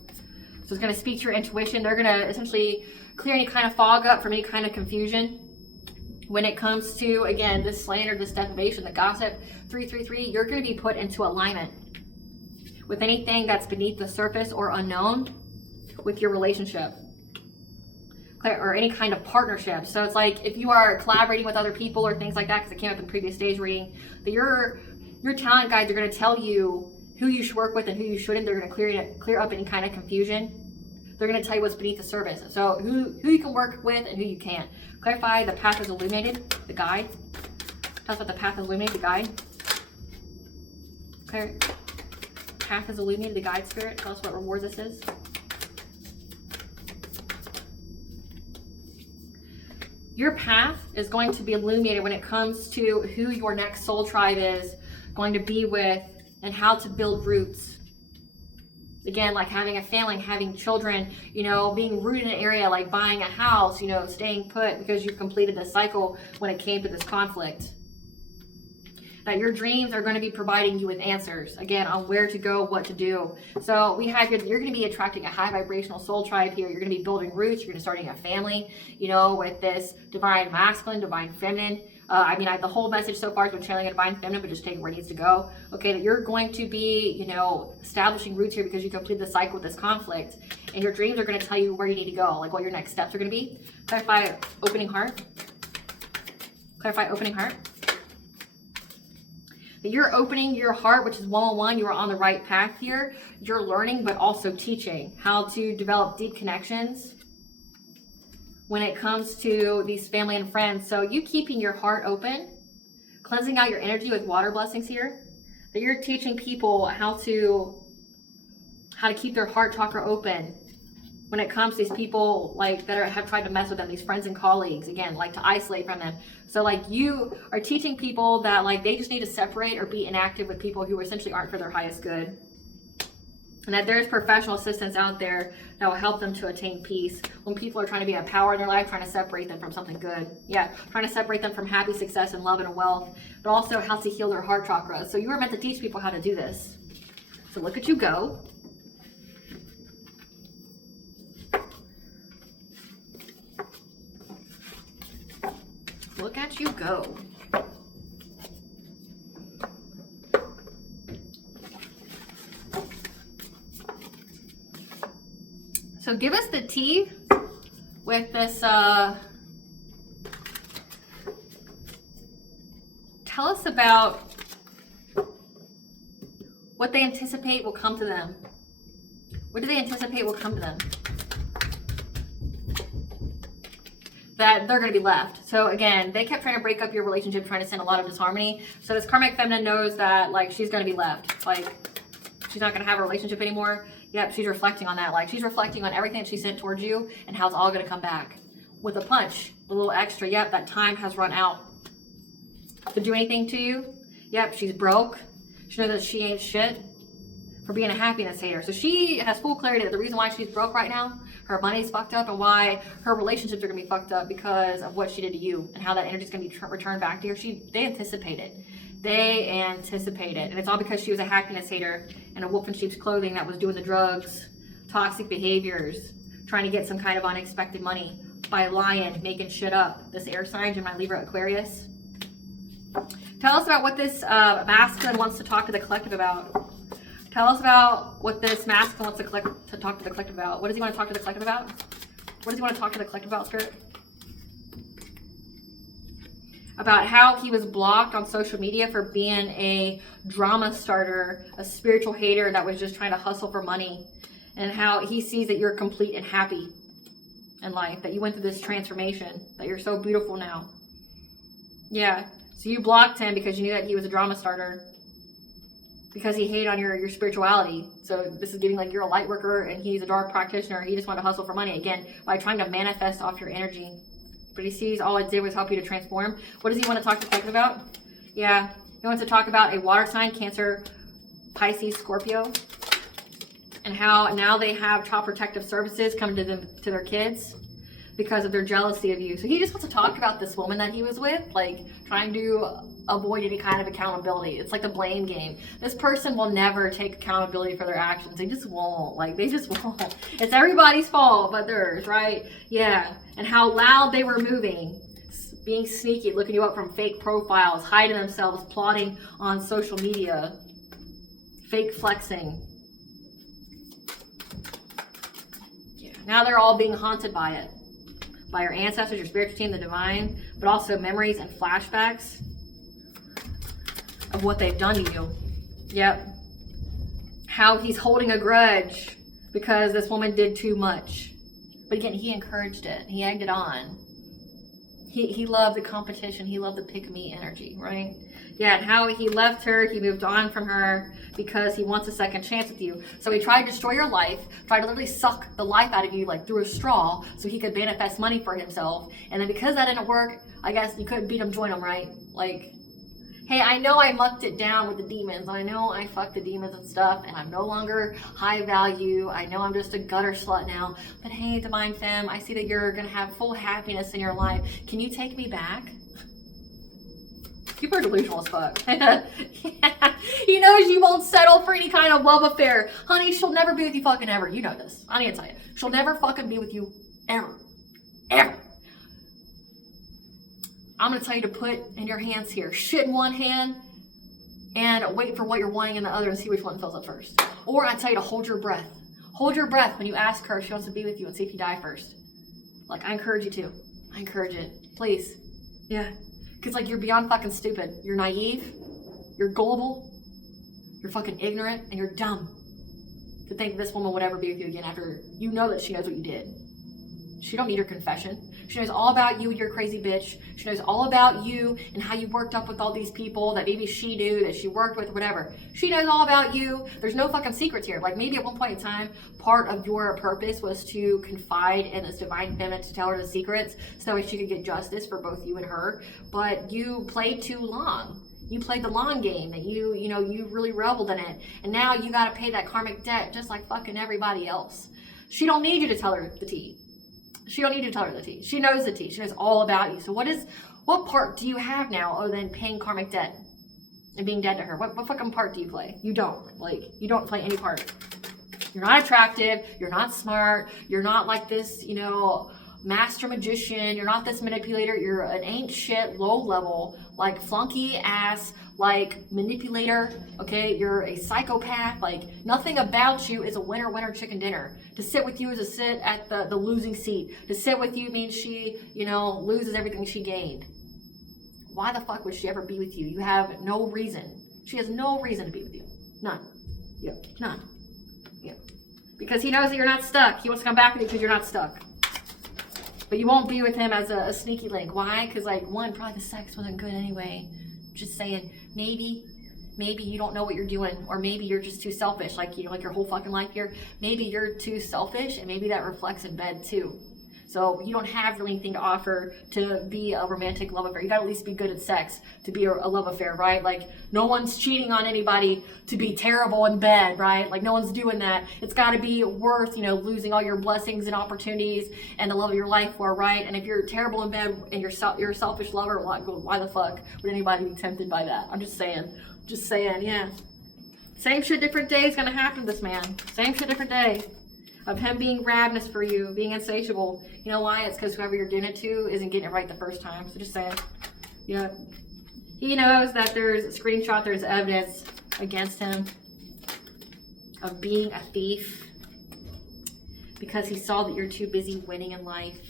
So it's going to speak to your intuition. They're going to essentially clear any kind of fog up from any kind of confusion. When it comes to, again, this slander, this defamation, the gossip, 333, you're going to be put into alignment with anything that's beneath the surface or unknown with your relationship. Or any kind of partnership. So it's like if you are collaborating with other people or things like that, because it came up in the previous day's reading, that your talent guides are going to tell you who you should work with and who you shouldn't. They're going to clear up any kind of confusion. They're going to tell you what's beneath the surface. So who you can work with and who you can't. Clarify the path is illuminated, the guide. Tell us what the path is illuminated, the guide. Path is illuminated, the guide, Spirit. Tell us what reward this is. Your path is going to be illuminated when it comes to who your next soul tribe is going to be with and how to build roots. Again, like having a family, having children, you know, being rooted in an area, like buying a house, you know, staying put because you completed the cycle when it came to this conflict. that your dreams are going to be providing you with answers, again, on where to go, what to do. So we have, you're going to be attracting a high vibrational soul tribe here. You're going to be building roots. You're going to be starting a family, you know, with this divine masculine, divine feminine. The whole message so far has been channeling a divine feminine, but just take it where it needs to go. Okay, that you're going to be, you know, establishing roots here because you completed the cycle with this conflict, and your dreams are going to tell you where you need to go, like what your next steps are going to be. Clarify opening heart. Clarify opening heart. That you're opening your heart, which is 101. You are on the right path here. You're learning, but also teaching how to develop deep connections when it comes to these family and friends. So you keeping your heart open, cleansing out your energy with water blessings here, that you're teaching people how to keep their heart chakra open when it comes to these people like that have tried to mess with them, these friends and colleagues, again, like to isolate from them. So like you are teaching people that like they just need to separate or be inactive with people who essentially aren't for their highest good. And that there's professional assistance out there that will help them to attain peace when people are trying to be a power in their life, trying to separate them from something good. Yeah, trying to separate them from happy success and love and wealth, but also how to heal their heart chakra. So you were meant to teach people how to do this. So look at you go. Look at you go. So give us the tea with this, tell us about what they anticipate will come to them. What do they anticipate will come to them? That they're going to be left. So again, they kept trying to break up your relationship, trying to send a lot of disharmony. So this karmic feminine knows that like she's going to be left. Like she's not going to have a relationship anymore. Yep, she's reflecting on that. Like she's reflecting on everything that she sent towards you and how it's all going to come back with a punch, a little extra. Yep, that time has run out to do anything to you. Yep, she's broke. She knows that she ain't shit for being a happiness hater. So she has full clarity that the reason why she's broke right now, her money's fucked up, and why her relationships are going to be fucked up because of what she did to you and how that energy is going to be returned back to her. They anticipated. They anticipated. And it's all because she was a happiness hater and a wolf in sheep's clothing that was doing the drugs, toxic behaviors, trying to get some kind of unexpected money by lying, making shit up. This air sign, Gemini, Libra, Aquarius. Tell us about what this masculine wants to talk to the collective about. Tell us about what this masculine wants to talk to the collective about. What does he want to talk to the collective about? What does he want to talk to the collective about, Spirit? About how he was blocked on social media for being a drama starter, a spiritual hater that was just trying to hustle for money, and how he sees that you're complete and happy in life, that you went through this transformation, that you're so beautiful now. Yeah, so you blocked him because you knew that he was a drama starter, because he hated on your spirituality. So this is giving like you're a light worker and he's a dark practitioner. He just wanted to hustle for money, again, by trying to manifest off your energy. But he sees all it did was help you to transform. What does he want to talk to the collective about? Yeah, he wants to talk about a water sign, Cancer, Pisces, Scorpio, and how now they have child protective services coming to them, to their kids, because of their jealousy of you. So he just wants to talk about this woman that he was with, like trying to avoid any kind of accountability. It's like a blame game. This person will never take accountability for their actions. They just won't. Like, they just won't. It's everybody's fault but theirs, right? Yeah. And how loud they were moving, being sneaky, looking you up from fake profiles, hiding themselves, plotting on social media, fake flexing. Yeah. Now they're all being haunted by it. By your ancestors, your spiritual team, the divine, but also memories and flashbacks of what they've done to you. Yep. How he's holding a grudge because this woman did too much. But again, he encouraged it. He egged it on. He loved the competition. He loved the pick-me energy, right? Yeah, and how he left her, he moved on from her because he wants a second chance with you. So he tried to destroy your life, tried to literally suck the life out of you like through a straw so he could manifest money for himself. And then because that didn't work, I guess you couldn't beat him, join him, right? Like, hey, I know I mucked it down with the demons. I know I fucked the demons and stuff, and I'm no longer high value. I know I'm just a gutter slut now. But hey, Divine Femme, I see that you're going to have full happiness in your life. Can you take me back? People are delusional as fuck. Yeah. He knows you won't settle for any kind of love affair. Honey, she'll never be with you fucking ever. You know this. I need to tell you. She'll never fucking be with you ever. Ever. I'm going to tell you to put in your hands here. Shit in one hand and wait for what you're wanting in the other and see which one fills up first. Or I tell you to hold your breath. Hold your breath when you ask her if she wants to be with you and see if you die first. Like, I encourage you to. I encourage it. Please. Yeah. Because, like, you're beyond fucking stupid. You're naive. You're gullible. You're fucking ignorant. And you're dumb to think this woman would ever be with you again after you know that she knows what you did. She don't need your confession. She knows all about you, you're a crazy bitch. She knows all about you and how you worked up with all these people that maybe she knew, that she worked with, whatever. She knows all about you. There's no fucking secrets here. Like, maybe at one point in time, part of your purpose was to confide in this divine feminine to tell her the secrets so that she could get justice for both you and her. But you played too long. You played the long game, that you really reveled in it. And now you got to pay that karmic debt just like fucking everybody else. She don't need you to tell her the tea. She don't need you to tell her the tea. She knows the tea. She knows all about you. So what part do you have now other than paying karmic debt and being dead to her? What fucking part do you play? You don't. Like, you don't play any part. You're not attractive. You're not smart. You're not like this, master magician. You're not this manipulator. You're an ain't shit, low level, like flunky ass, like manipulator. Okay, you're a psychopath. Like, nothing about you is a winner chicken dinner. To sit with you is to sit at the losing seat. To sit with you means she loses everything she gained. Why the fuck would she ever be with you? You have no reason. She has no reason to be with you. None. Yep. None. Yep. Because he knows that you're not stuck. He wants to come back with you because you're not stuck. But you won't be with him as a sneaky link. Why? Because, like, one, probably the sex wasn't good anyway. Just saying, maybe you don't know what you're doing, or maybe you're just too selfish, like your whole fucking life here. Maybe you're too selfish, and maybe that reflects in bed too. So you don't have really anything to offer to be a romantic love affair. You gotta at least be good at sex to be a love affair, right? Like, no one's cheating on anybody to be terrible in bed, right? Like, no one's doing that. It's gotta be worth, losing all your blessings and opportunities and the love of your life for, right? And if you're terrible in bed and you're a selfish lover, why the fuck would anybody be tempted by that? I'm just saying, yeah. Same shit, different day is gonna happen to this man. Same shit, different day. Of him being ravenous for you, being insatiable. You know why? It's because whoever you're doing it to isn't getting it right the first time. So just saying. Yeah. He knows that there's a screenshot, there's evidence against him of being a thief because he saw that you're too busy winning in life.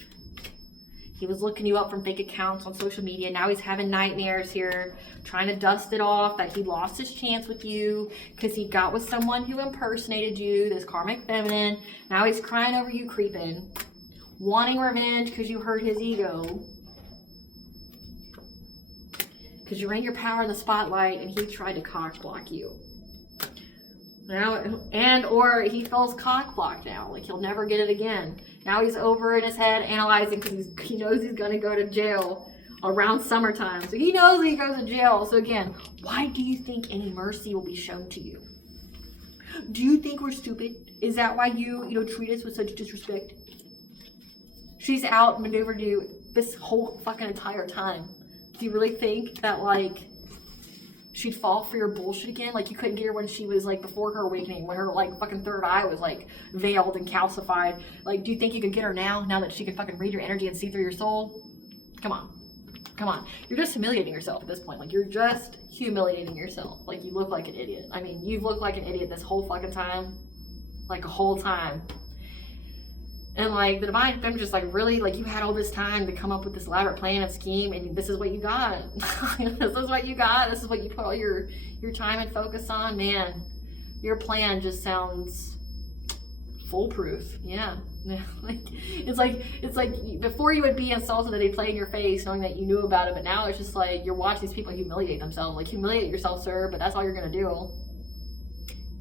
He was looking you up from fake accounts on social media. Now he's having nightmares here, trying to dust it off that he lost his chance with you because he got with someone who impersonated you, this karmic feminine. Now he's crying over you creeping, wanting revenge because you hurt his ego. Because you ran your power in the spotlight and he tried to cock block you. Now, or he feels cock blocked now, like he'll never get it again. Now he's over in his head analyzing because he knows he's going to go to jail around summertime. So he knows that he goes to jail. So again, why do you think any mercy will be shown to you? Do you think we're stupid? Is that why you treat us with such disrespect? She's out maneuvered you this whole fucking entire time. Do you really think that, like, she'd fall for your bullshit again? Like, you couldn't get her when she was, like, before her awakening, when her, like, fucking third eye was, like, veiled and calcified. Like, do you think you could get her now that she can fucking read your energy and see through your soul? Come on. You're just humiliating yourself at this point. Like, you're just humiliating yourself. Like, you look like an idiot. I mean, you've looked like an idiot this whole fucking time. Like, a whole time. And, like, the divine feminine just, like, really, like, you had all this time to come up with this elaborate plan and scheme, and this is what you got. This is what you got. This is what you put all your time and focus on. Man, your plan just sounds foolproof. Yeah. It's like before you would be insulted that they play in your face knowing that you knew about it, but now it's just like you're watching these people humiliate themselves. Like, humiliate yourself, sir, but that's all you're going to do.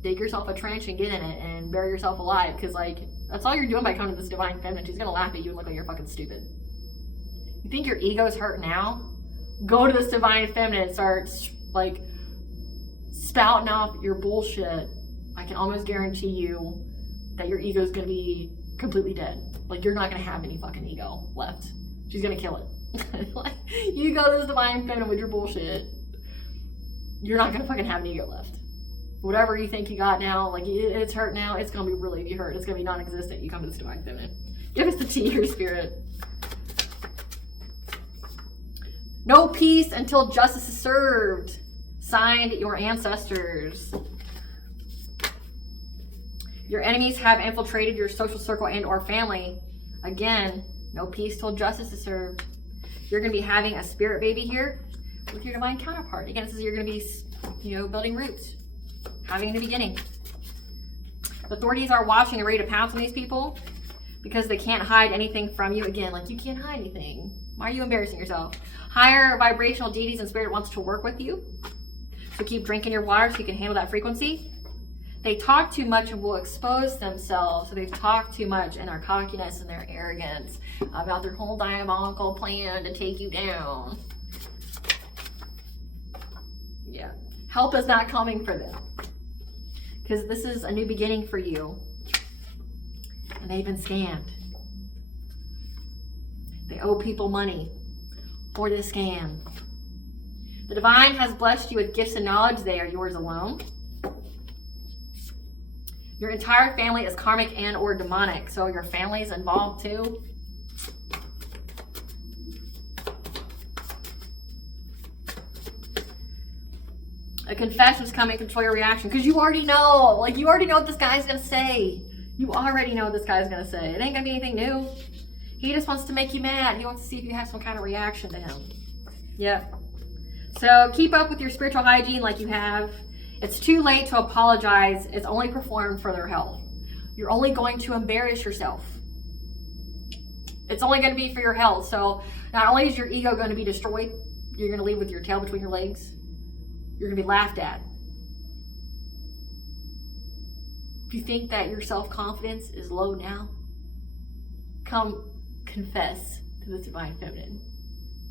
Dig yourself a trench and get in it and bury yourself alive, because, like, that's all you're doing by coming to this divine feminine. She's gonna laugh at you and look like you're fucking stupid. You think your ego's hurt now? Go to this divine feminine and start, like, spouting off your bullshit. I can almost guarantee you that your ego's gonna be completely dead. Like, you're not gonna have any fucking ego left. She's gonna kill it. Like, you go to this divine feminine with your bullshit you're not gonna fucking have an ego left. Whatever you think you got now, like it's hurt now, it's gonna be really hurt. It's gonna be non-existent. You come to this divine feminine. Give us the tea here, spirit. No peace until justice is served. Signed, your ancestors. Your enemies have infiltrated your social circle and or family. Again, no peace till justice is served. You're going to be having a spirit baby here with your divine counterpart. Again, this is you're going to be, building roots, having a new beginning. The authorities are watching and ready to pounce on these people because they can't hide anything from you. Again, like you can't hide anything. Why are you embarrassing yourself? Higher vibrational deities and spirit wants to work with you. So keep drinking your water so you can handle that frequency. They talk too much and will expose themselves. So they've talked too much in their cockiness and their arrogance about their whole diabolical plan to take you down. Yeah. Help is not coming for them. Because this is a new beginning for you. And they've been scammed. They owe people money for this scam. The divine has blessed you with gifts and knowledge. They are yours alone. Your entire family is karmic and or demonic, so your family is involved too. A confession is coming. Control your reaction because you already know. Like you already know what this guy's gonna say. You already know what this guy's gonna say. It ain't gonna be anything new. He just wants to make you mad. He wants to see if you have some kind of reaction to him. Yep. So keep up with your spiritual hygiene like you have. It's too late to apologize. It's only performed for their health. You're only going to embarrass yourself. It's only going to be for your health. So not only is your ego going to be destroyed, you're going to leave with your tail between your legs. You're going to be laughed at. If you think that your self-confidence is low now, come confess to the divine feminine.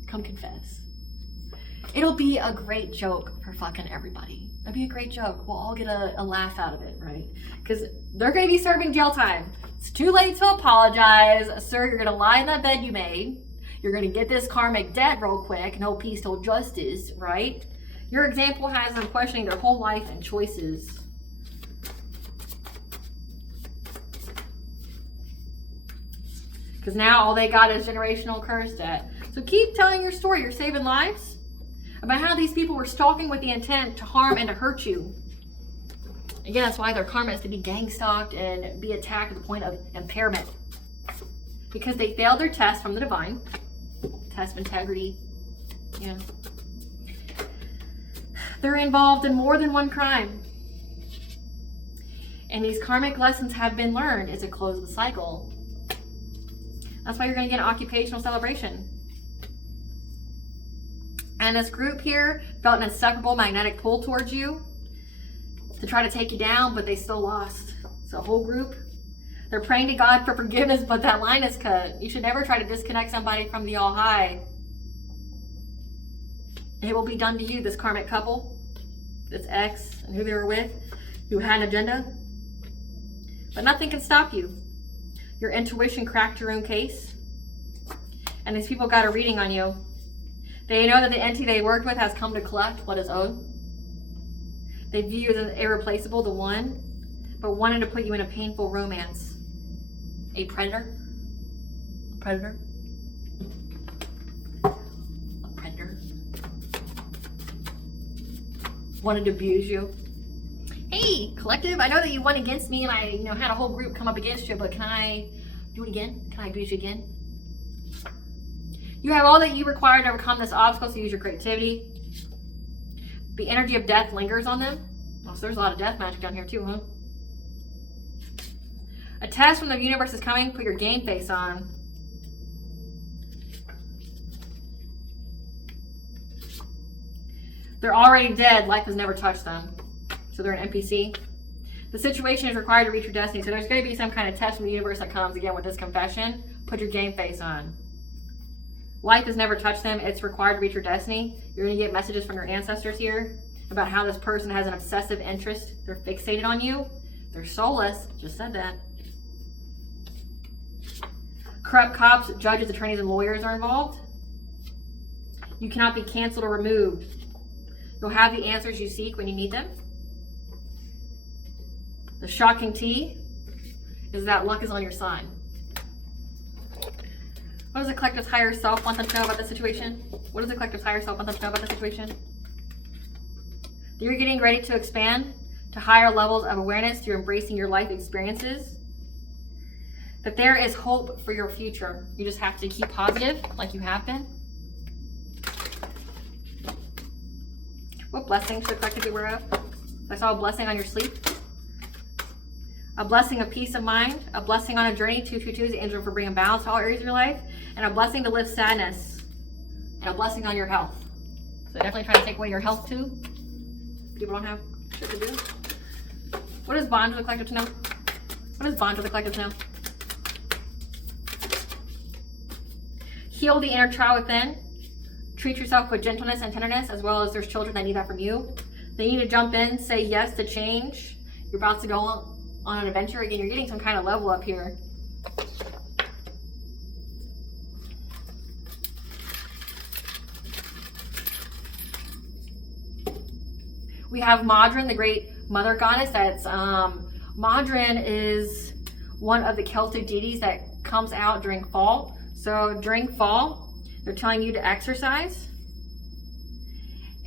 Come confess. It'll be a great joke for fucking everybody. It'll be a great joke. We'll all get a laugh out of it, right? Because they're going to be serving jail time. It's too late to apologize. Sir, you're going to lie in that bed you made. You're going to get this karmic debt real quick. No peace till justice, right? Your example has them questioning their whole life and choices. Because now all they got is generational curse debt. So keep telling your story. You're saving lives. About how these people were stalking with the intent to harm and to hurt you. Again, that's why their karma is to be gang stalked and be attacked to the point of impairment. Because they failed their test from the divine. Test of integrity. Yeah. They're involved in more than one crime. And these karmic lessons have been learned. It's a close of the cycle. That's why you're going to get an occupational celebration. And this group here felt an inseparable magnetic pull towards you to try to take you down, but they still lost. So whole group, they're praying to God for forgiveness, but that line is cut. You should never try to disconnect somebody from the All High. It will be done to you, this karmic couple, this ex, and who they were with, who had an agenda. But nothing can stop you. Your intuition cracked your own case. And these people got a reading on you. They know that the entity they worked with has come to collect what is owed. They view you as irreplaceable, the one, but wanted to put you in a painful romance. A predator? A predator? A predator? Wanted to abuse you. Hey, collective, I know that you went against me and I had a whole group come up against you, but can I do it again? Can I abuse you again? You have all that you require to overcome this obstacle, so use your creativity. The energy of death lingers on them. Oh, so there's a lot of death magic down here too, huh? A test from the universe is coming. Put your game face on. They're already dead. Life has never touched them. So they're an NPC. The situation is required to reach your destiny. So there's going to be some kind of test from the universe that comes again with this confession. Put your game face on. Life has never touched them. It's required to reach your destiny. You're going to get messages from your ancestors here about how this person has an obsessive interest. They're fixated on you. They're soulless. Just said that. Corrupt cops, judges, attorneys, and lawyers are involved. You cannot be canceled or removed. You'll have the answers you seek when you need them. The shocking tea is that luck is on your side. What does the collective's higher self want them to know about the situation? What does the collective's higher self want them to know about the situation? That you're getting ready to expand to higher levels of awareness through embracing your life experiences. That there is hope for your future. You just have to keep positive like you have been. What blessing should the collective be aware of? I saw a blessing on your sleep. A blessing of peace of mind. A blessing on a journey. 222 is the angel for bringing balance to all areas of your life. And a blessing to live sadness. And a blessing on your health. So definitely try to take away your health too. People don't have shit to do. What does bond to the collective to know? What does bond to the collective to know? Heal the inner child within. Treat yourself with gentleness and tenderness, as well as there's children that need that from you. They need to jump in, say yes to change. You're about to go on an adventure. Again, you're getting some kind of level up here. We have Modron, the great mother goddess. That's Modron is one of the Celtic deities that comes out during fall. So during fall, they're telling you to exercise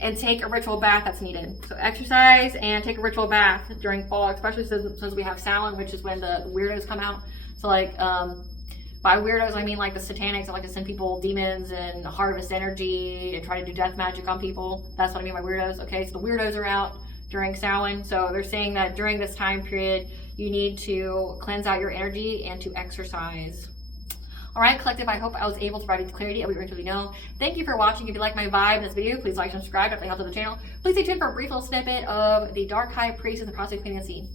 and take a ritual bath that's needed. So exercise and take a ritual bath during fall, especially since we have Samhain, which is when the weirdos come out. So like, by weirdos, I mean like the satanics that like to send people demons and harvest energy and try to do death magic on people. That's what I mean by weirdos. Okay, so the weirdos are out during Samhain. So they're saying that during this time period, you need to cleanse out your energy and to exercise. All right, collective, I hope I was able to provide you the clarity of what you really know. Thank you for watching. If you like my vibe in this video, please like and subscribe. Definitely help to the channel. Please stay tuned for a brief little snippet of the Dark High Priest and the Cosmic Queen of the Sea.